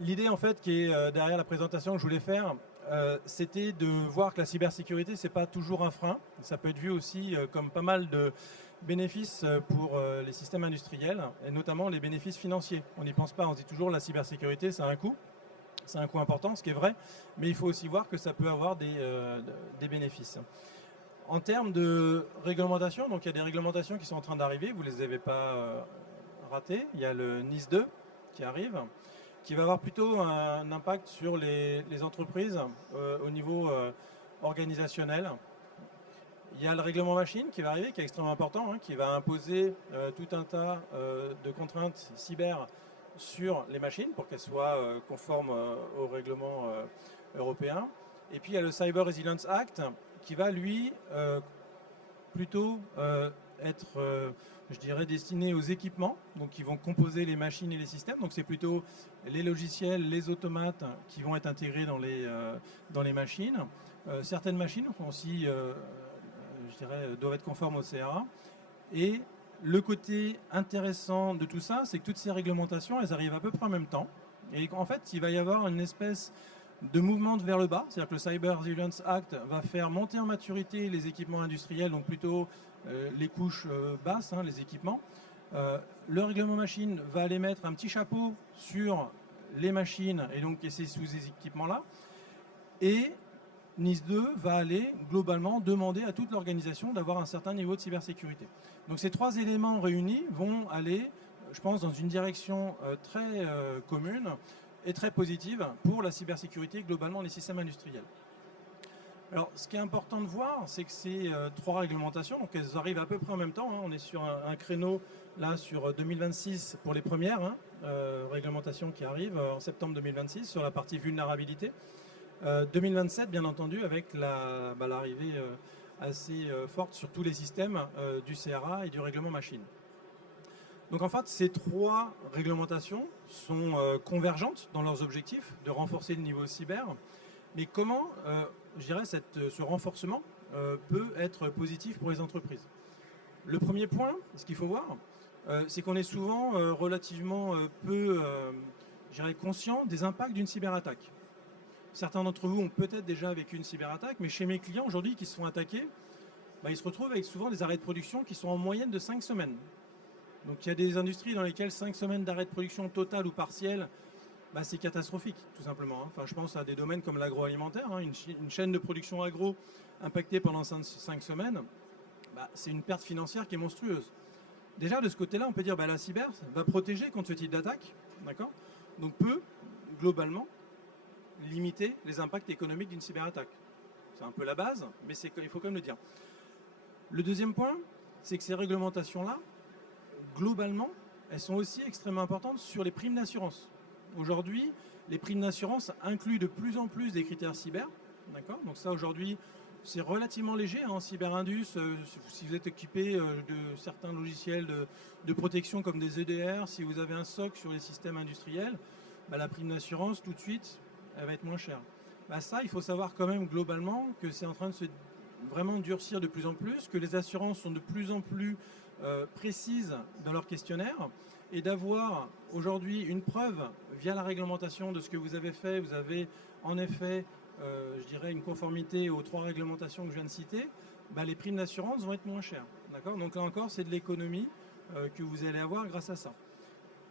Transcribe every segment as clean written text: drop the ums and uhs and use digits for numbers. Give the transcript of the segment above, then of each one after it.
L'idée en fait qui est derrière la présentation que je voulais faire, c'était de voir que la cybersécurité, c'est pas toujours un frein. Ça peut être vu aussi comme pas mal de bénéfices pour les systèmes industriels, et notamment les bénéfices financiers. On n'y pense pas, on se dit toujours la cybersécurité, ça a un coût. C'est un coût important, ce qui est vrai, mais il faut aussi voir que ça peut avoir des bénéfices. En termes de réglementation, donc il y a des réglementations qui sont en train d'arriver, vous ne les avez pas ratées. Il y a le NIS 2 qui arrive, qui va avoir plutôt un impact sur les entreprises au niveau organisationnel. Il y a le règlement machine qui va arriver, qui est extrêmement important, hein, qui va imposer tout un tas de contraintes cyber sur les machines pour qu'elles soient conformes au règlement européen. Et puis il y a le Cyber Resilience Act qui va lui plutôt être, je dirais, destiné aux équipements, donc qui vont composer les machines et les systèmes. Donc c'est plutôt les logiciels, les automates qui vont être intégrés dans les machines. Certaines machines sont aussi, je dirais, doivent être conformes au CRA. Et le côté intéressant de tout ça, c'est que toutes ces réglementations, elles arrivent à peu près en même temps. Et en fait, il va y avoir une espèce de mouvement vers le bas, c'est-à-dire que le Cyber Resilience Act va faire monter en maturité les équipements industriels, donc plutôt les couches basses, hein, les équipements. Le règlement machine va aller mettre un petit chapeau sur les machines et donc c'est sous ces équipements-là. Et NIS 2 va aller globalement demander à toute l'organisation d'avoir un certain niveau de cybersécurité. Donc ces trois éléments réunis vont aller, je pense, dans une direction très commune et très positive pour la cybersécurité globalement des systèmes industriels. Alors, ce qui est important de voir, c'est que ces trois réglementations, donc elles arrivent à peu près en même temps. Hein, on est sur un créneau là sur 2026 pour les premières réglementations qui arrivent en septembre 2026 sur la partie vulnérabilité. 2027, bien entendu, avec l'arrivée assez forte sur tous les systèmes du CRA et du règlement machine. Donc en fait, ces trois réglementations sont convergentes dans leurs objectifs de renforcer le niveau cyber. Mais comment, je dirais, ce renforcement peut être positif pour les entreprises? Le premier point, ce qu'il faut voir, c'est qu'on est souvent relativement peu, je dirais, conscient des impacts d'une cyberattaque. Certains d'entre vous ont peut-être déjà vécu une cyberattaque, mais chez mes clients aujourd'hui qui se font attaquer, ils se retrouvent avec souvent des arrêts de production qui sont en moyenne de 5 semaines. Donc il y a des industries dans lesquelles 5 semaines d'arrêt de production total ou partiel, c'est catastrophique, tout simplement. Hein. Enfin, je pense à des domaines comme l'agroalimentaire, hein, une chaîne de production agro impactée pendant 5 semaines, c'est une perte financière qui est monstrueuse. Déjà, de ce côté-là, on peut dire la cyber va protéger contre ce type d'attaque, d'accord? Donc peut, globalement, limiter les impacts économiques d'une cyberattaque. C'est un peu la base, mais il faut quand même le dire. Le deuxième point, c'est que ces réglementations-là, globalement, elles sont aussi extrêmement importantes sur les primes d'assurance. Aujourd'hui, les primes d'assurance incluent de plus en plus des critères cyber. D'accord? Donc ça, aujourd'hui, c'est relativement léger en cyberindus. Si vous êtes équipé de certains logiciels de protection comme des EDR, si vous avez un SOC sur les systèmes industriels, la prime d'assurance, tout de suite, elle va être moins chère. Ça, il faut savoir quand même globalement que c'est en train de se vraiment durcir de plus en plus, que les assurances sont de plus en plus précises dans leur questionnaire, et d'avoir aujourd'hui une preuve via la réglementation de ce que vous avez fait. Vous avez en effet, je dirais, une conformité aux trois réglementations que je viens de citer, les primes d'assurance vont être moins chères. D'accord? Donc là encore, c'est de l'économie que vous allez avoir grâce à ça.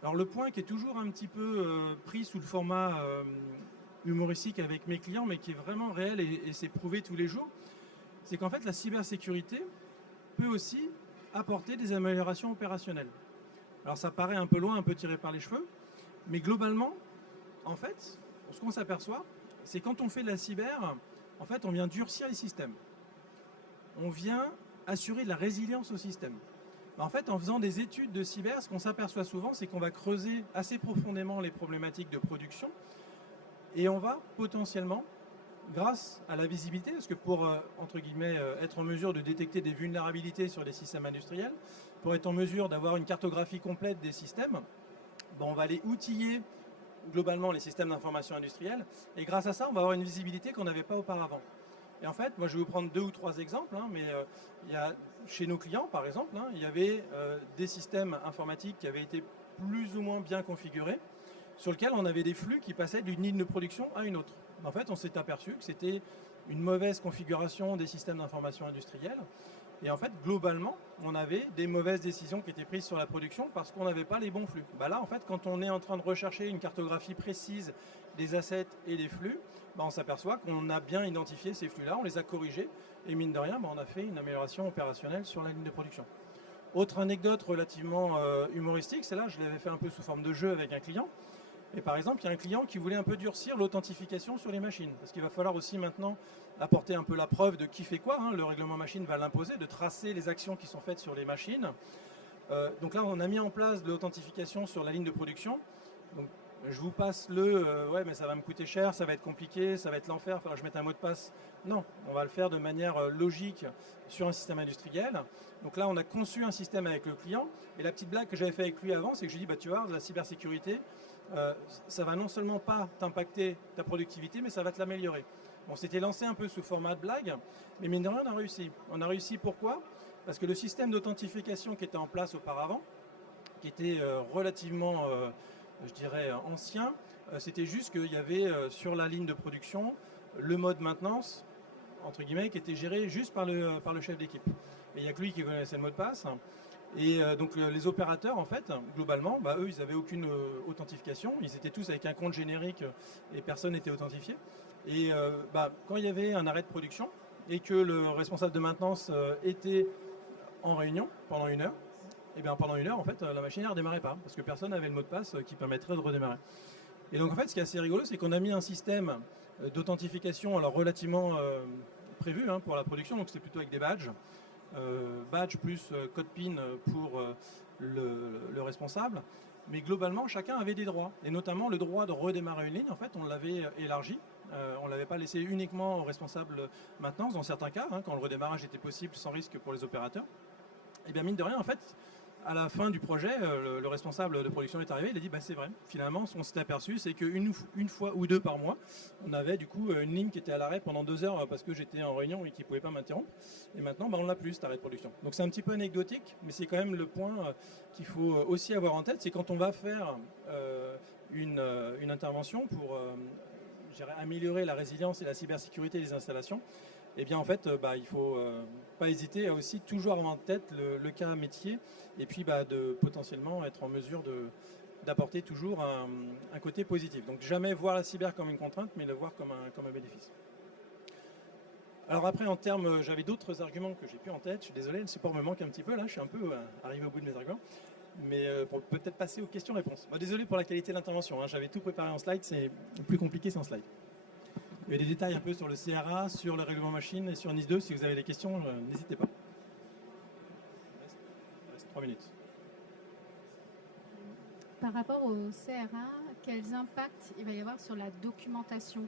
Alors le point qui est toujours un petit peu pris sous le format humoristique avec mes clients, mais qui est vraiment réel et c'est prouvé tous les jours, c'est qu'en fait la cybersécurité peut aussi apporter des améliorations opérationnelles. Alors ça paraît un peu loin, un peu tiré par les cheveux, mais globalement, en fait, ce qu'on s'aperçoit, c'est quand on fait de la cyber, en fait, on vient durcir les systèmes. On vient assurer de la résilience au système. En fait, en faisant des études de cyber, ce qu'on s'aperçoit souvent, c'est qu'on va creuser assez profondément les problématiques de production et on va potentiellement, grâce à la visibilité, parce que pour, entre guillemets, être en mesure de détecter des vulnérabilités sur les systèmes industriels, pour être en mesure d'avoir une cartographie complète des systèmes, on va aller outiller globalement les systèmes d'information industrielle, et grâce à ça, on va avoir une visibilité qu'on n'avait pas auparavant. Et en fait, moi je vais vous prendre 2 ou 3 exemples, mais il y a, chez nos clients par exemple, il y avait des systèmes informatiques qui avaient été plus ou moins bien configurés, sur lequel on avait des flux qui passaient d'une ligne de production à une autre. En fait, on s'est aperçu que c'était une mauvaise configuration des systèmes d'information industriels. Et en fait, globalement, on avait des mauvaises décisions qui étaient prises sur la production parce qu'on n'avait pas les bons flux. Bah là, en fait, quand on est en train de rechercher une cartographie précise des assets et des flux, bah on s'aperçoit qu'on a bien identifié ces flux-là, on les a corrigés, et mine de rien, bah on a fait une amélioration opérationnelle sur la ligne de production. Autre anecdote relativement humoristique, c'est là, je l'avais fait un peu sous forme de jeu avec un client. Et par exemple, il y a un client qui voulait un peu durcir l'authentification sur les machines. Parce qu'il va falloir aussi maintenant apporter un peu la preuve de qui fait quoi. Hein. Le règlement machine va l'imposer, de tracer les actions qui sont faites sur les machines. Donc là, on a mis en place de l'authentification sur la ligne de production. Donc, je vous passe ouais, mais ça va me coûter cher, ça va être compliqué, ça va être l'enfer, il va falloir que je mette un mot de passe. Non, on va le faire de manière logique sur un système industriel. Donc là, on a conçu un système avec le client. Et la petite blague que j'avais fait avec lui avant, c'est que je lui ai dit, bah, tu vois, la cybersécurité, ça va non seulement pas t'impacter ta productivité, mais ça va te l'améliorer. On s'était lancé un peu sous format de blague, mais mine de rien, on a réussi. On a réussi pourquoi? Parce que le système d'authentification qui était en place auparavant, qui était relativement, je dirais, ancien, c'était juste qu'il y avait sur la ligne de production le mode maintenance, entre guillemets, qui était géré juste par le chef d'équipe. Et il n'y a que lui qui connaissait le mot de passe. Et donc les opérateurs, en fait, globalement, bah, eux, ils n'avaient aucune authentification. Ils étaient tous avec un compte générique et personne n'était authentifié. Et bah, quand il y avait un arrêt de production et que le responsable de maintenance était en réunion pendant 1 heure, et bien pendant 1 heure, en fait, la machine ne redémarrait pas parce que personne n'avait le mot de passe qui permettrait de redémarrer. Et donc en fait, ce qui est assez rigolo, c'est qu'on a mis un système d'authentification alors relativement prévu hein, pour la production, donc c'est plutôt avec des badges. Badge plus code PIN pour le responsable. Mais globalement, chacun avait des droits. Et notamment le droit de redémarrer une ligne, en fait, on l'avait élargi. On ne l'avait pas laissé uniquement au responsable maintenance, dans certains cas, hein, quand le redémarrage était possible sans risque pour les opérateurs. Et bien mine de rien, en fait, à la fin du projet, le responsable de production est arrivé, il a dit bah, c'est vrai, finalement, ce qu'on s'était aperçu, c'est qu'une fois ou deux par mois, on avait du coup une ligne qui était à l'arrêt pendant 2 heures parce que j'étais en réunion et qu'il ne pouvait pas m'interrompre. Et maintenant, bah, on ne l'a plus, cet arrêt de production. Donc c'est un petit peu anecdotique, mais c'est quand même le point qu'il faut aussi avoir en tête, c'est quand on va faire une intervention pour améliorer la résilience et la cybersécurité des installations, eh bien en fait, bah, il ne faut pas hésiter à aussi toujours avoir en tête le cas métier et puis bah, de potentiellement être en mesure d'apporter toujours un côté positif. Donc jamais voir la cyber comme une contrainte, mais le voir comme un bénéfice. Alors après, en termes, j'avais d'autres arguments que j'ai plus en tête. Je suis désolé, le support me manque un petit peu là. Je suis un peu arrivé au bout de mes arguments. Mais pour peut-être passer aux questions-réponses. Bon, désolé pour la qualité de l'intervention. Hein. J'avais tout préparé en slide. C'est plus compliqué sans slide. Il y a des détails un peu sur le CRA, sur le règlement machine et sur NIS 2. Si vous avez des questions, n'hésitez pas. Il reste 3 minutes. Par rapport au CRA, quels impacts il va y avoir sur la documentation?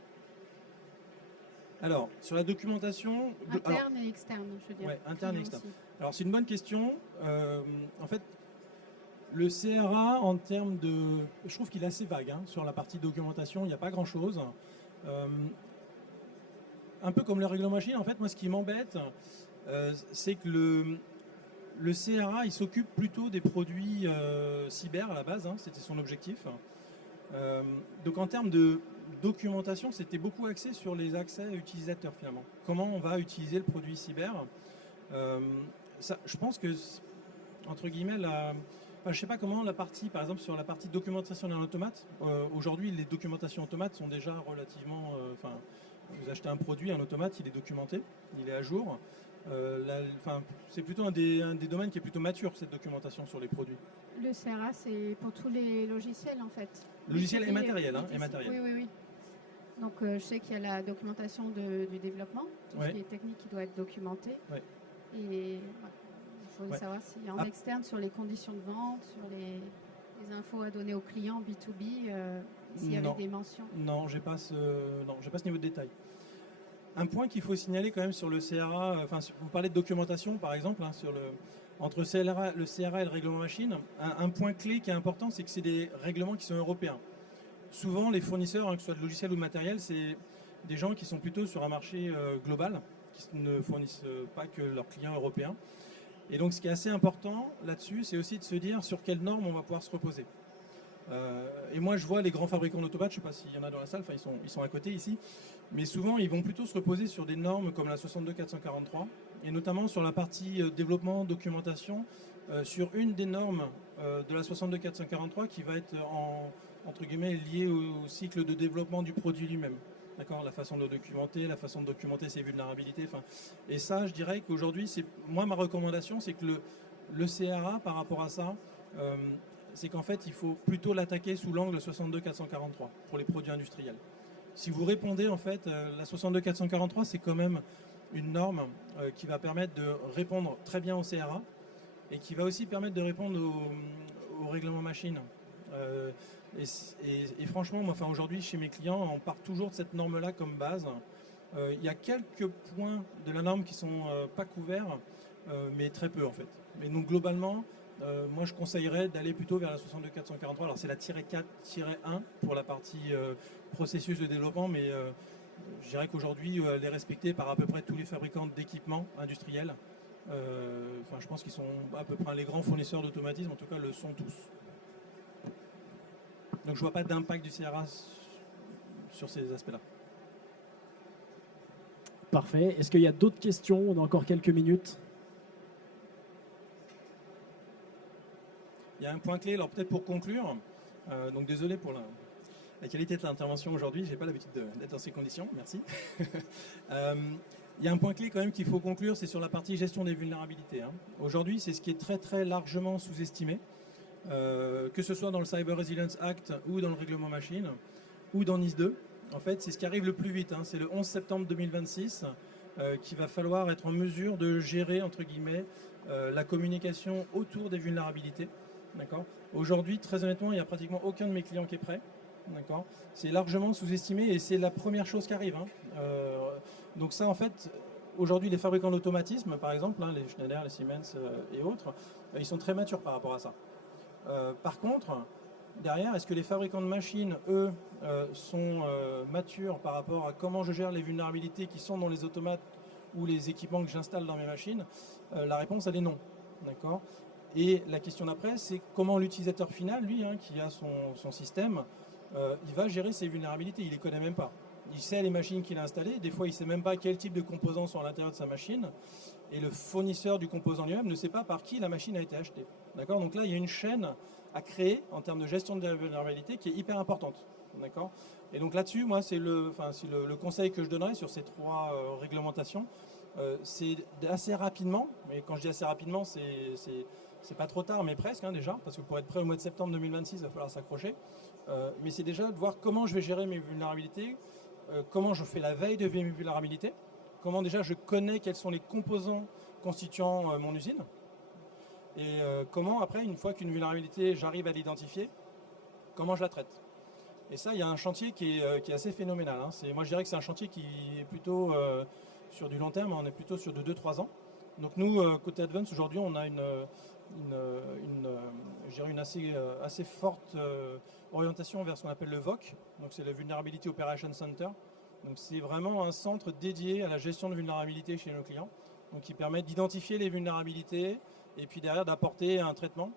Alors, sur la documentation... Interne et externe, je veux dire. Ouais, interne et externe. Alors, c'est une bonne question. En fait, le CRA, en termes de... Je trouve qu'il est assez vague hein, sur la partie documentation. Il n'y a pas grand-chose. Un peu comme le règlement machine, en fait, moi, ce qui m'embête, c'est que le CRA, il s'occupe plutôt des produits cyber à la base. Hein, c'était son objectif. Donc, en termes de documentation, c'était beaucoup axé sur les accès utilisateurs, finalement. Comment on va utiliser le produit cyber. Je pense que, entre guillemets, je ne sais pas comment la partie, par exemple, sur la partie documentation d'un automate. Aujourd'hui, les documentations automates sont déjà relativement... vous achetez un produit, un automate, il est documenté, il est à jour. C'est plutôt un des domaines qui est plutôt mature, cette documentation sur les produits. Le CRA, c'est pour tous les logiciels, en fait. Logiciel et matériel. Hein, et matériel. Oui. Donc, je sais qu'il y a la documentation du développement, tout ce qui est technique qui doit être documenté. Ouais. Et je voulais savoir si en externe, sur les conditions de vente, sur les infos à donner aux clients B2B, s'il y avait des mentions. Non, j'ai pas ce niveau de détail. Un point qu'il faut signaler quand même sur le CRA, vous parlez de documentation par exemple, hein, entre le CRA et le règlement machine, un point clé qui est important, c'est que c'est des règlements qui sont européens. Souvent, les fournisseurs, hein, que ce soit de logiciels ou de matériel, c'est des gens qui sont plutôt sur un marché global, qui ne fournissent pas que leurs clients européens. Et donc, ce qui est assez important là-dessus, c'est aussi de se dire sur quelles normes on va pouvoir se reposer. Et moi, je vois les grands fabricants d'automates, je ne sais pas s'il y en a dans la salle, ils sont à côté ici, mais souvent, ils vont plutôt se reposer sur des normes comme la 62443, et notamment sur la partie développement, documentation, sur une des normes de la 62443 qui va être entre guillemets liée au cycle de développement du produit lui-même. D'accord, la façon de documenter, ses vulnérabilités. Et ça, je dirais qu'aujourd'hui, moi, ma recommandation, c'est que le CRA, par rapport à ça, c'est qu'en fait, il faut plutôt l'attaquer sous l'angle 62443 pour les produits industriels. Si vous répondez, en fait, la 62443, c'est quand même une norme qui va permettre de répondre très bien au CRA et qui va aussi permettre de répondre au règlement machine. Et franchement, aujourd'hui, chez mes clients, on part toujours de cette norme-là comme base. Il y a quelques points de la norme qui ne sont pas couverts, mais très peu en fait. Mais donc globalement, moi je conseillerais d'aller plutôt vers la 62443. Alors c'est la -4-1 pour la partie processus de développement, mais je dirais qu'aujourd'hui, elle est respectée par à peu près tous les fabricants d'équipements industriels. Je pense qu'ils sont à peu près les grands fournisseurs d'automatisme, en tout cas le sont tous. Donc je ne vois pas d'impact du CRA sur ces aspects-là. Parfait. Est-ce qu'il y a d'autres questions? On a encore quelques minutes. Il y a un point clé, alors peut-être pour conclure, donc désolé pour la qualité de l'intervention aujourd'hui, je n'ai pas l'habitude d'être dans ces conditions, merci. Il y a un point clé quand même qu'il faut conclure, c'est sur la partie gestion des vulnérabilités. Aujourd'hui, c'est ce qui est très très largement sous-estimé, que ce soit dans le Cyber Resilience Act ou dans le règlement machine ou dans NIS 2. En fait, c'est ce qui arrive le plus vite. C'est le 11 septembre 2026 qu'il va falloir être en mesure de gérer, entre guillemets, la communication autour des vulnérabilités. Aujourd'hui, très honnêtement, il n'y a pratiquement aucun de mes clients qui est prêt. C'est largement sous-estimé et c'est la première chose qui arrive. Donc ça, en fait, aujourd'hui, les fabricants d'automatisme, par exemple, les Schneider, les Siemens et autres, ils sont très matures par rapport à ça. Par contre, derrière, est-ce que les fabricants de machines, eux, sont matures par rapport à comment je gère les vulnérabilités qui sont dans les automates ou les équipements que j'installe dans mes machines? La réponse, elle est non. D'accord ? Et la question d'après, c'est comment l'utilisateur final, lui, qui a son système, il va gérer ses vulnérabilités. Il ne les connaît même pas. Il sait les machines qu'il a installées. Des fois, il ne sait même pas quel type de composants sont à l'intérieur de sa machine. Et le fournisseur du composant lui-même ne sait pas par qui la machine a été achetée. D'accord ? Donc là, il y a une chaîne à créer en termes de gestion de la vulnérabilité qui est hyper importante. D'accord ? Et donc là-dessus, moi, c'est le conseil que je donnerais sur ces trois réglementations. C'est assez rapidement, mais quand je dis assez rapidement, c'est pas trop tard, mais presque déjà, parce que pour être prêt au mois de septembre 2026, il va falloir s'accrocher. Mais c'est déjà de voir comment je vais gérer mes vulnérabilités, comment je fais la veille de mes vulnérabilités, comment déjà je connais quels sont les composants constituant mon usine, et comment après, une fois qu'une vulnérabilité, j'arrive à l'identifier, comment je la traite. Et ça, il y a un chantier qui est assez phénoménal. Moi, je dirais que c'est un chantier qui est plutôt sur du long terme, on est plutôt sur de 2-3 ans. Donc nous, côté Advance, aujourd'hui, on a une assez forte orientation vers ce qu'on appelle le VOC, donc c'est le Vulnerability Operation Center. Donc c'est vraiment un centre dédié à la gestion de vulnérabilité chez nos clients, donc qui permet d'identifier les vulnérabilités et puis derrière d'apporter un traitement.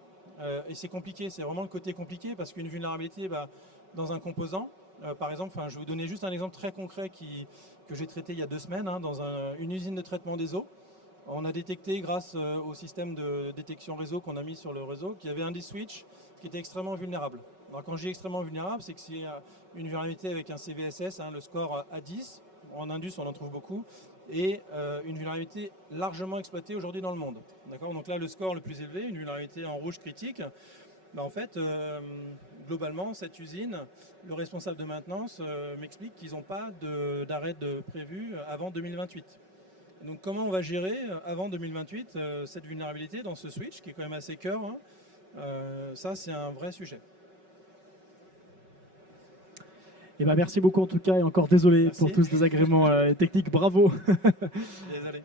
Et c'est compliqué, c'est vraiment le côté compliqué parce qu'une vulnérabilité dans un composant, par exemple, je vais vous donner juste un exemple très concret que j'ai traité il y a 2 semaines dans une usine de traitement des eaux. On a détecté, grâce au système de détection réseau qu'on a mis sur le réseau, qu'il y avait un des switches qui était extrêmement vulnérable. Alors quand je dis extrêmement vulnérable, c'est que c'est une vulnérabilité avec un CVSS, le score A10. En Indus, on en trouve beaucoup. Et une vulnérabilité largement exploitée aujourd'hui dans le monde. Donc là, le score le plus élevé, une vulnérabilité en rouge critique, en fait, globalement, cette usine, le responsable de maintenance m'explique qu'ils n'ont pas d'arrêt prévu avant 2028. Donc comment on va gérer avant 2028 cette vulnérabilité dans ce switch qui est quand même assez cœur, ça c'est un vrai sujet. Merci beaucoup en tout cas et encore désolé pour tous ces désagréments techniques, bravo. Désolé.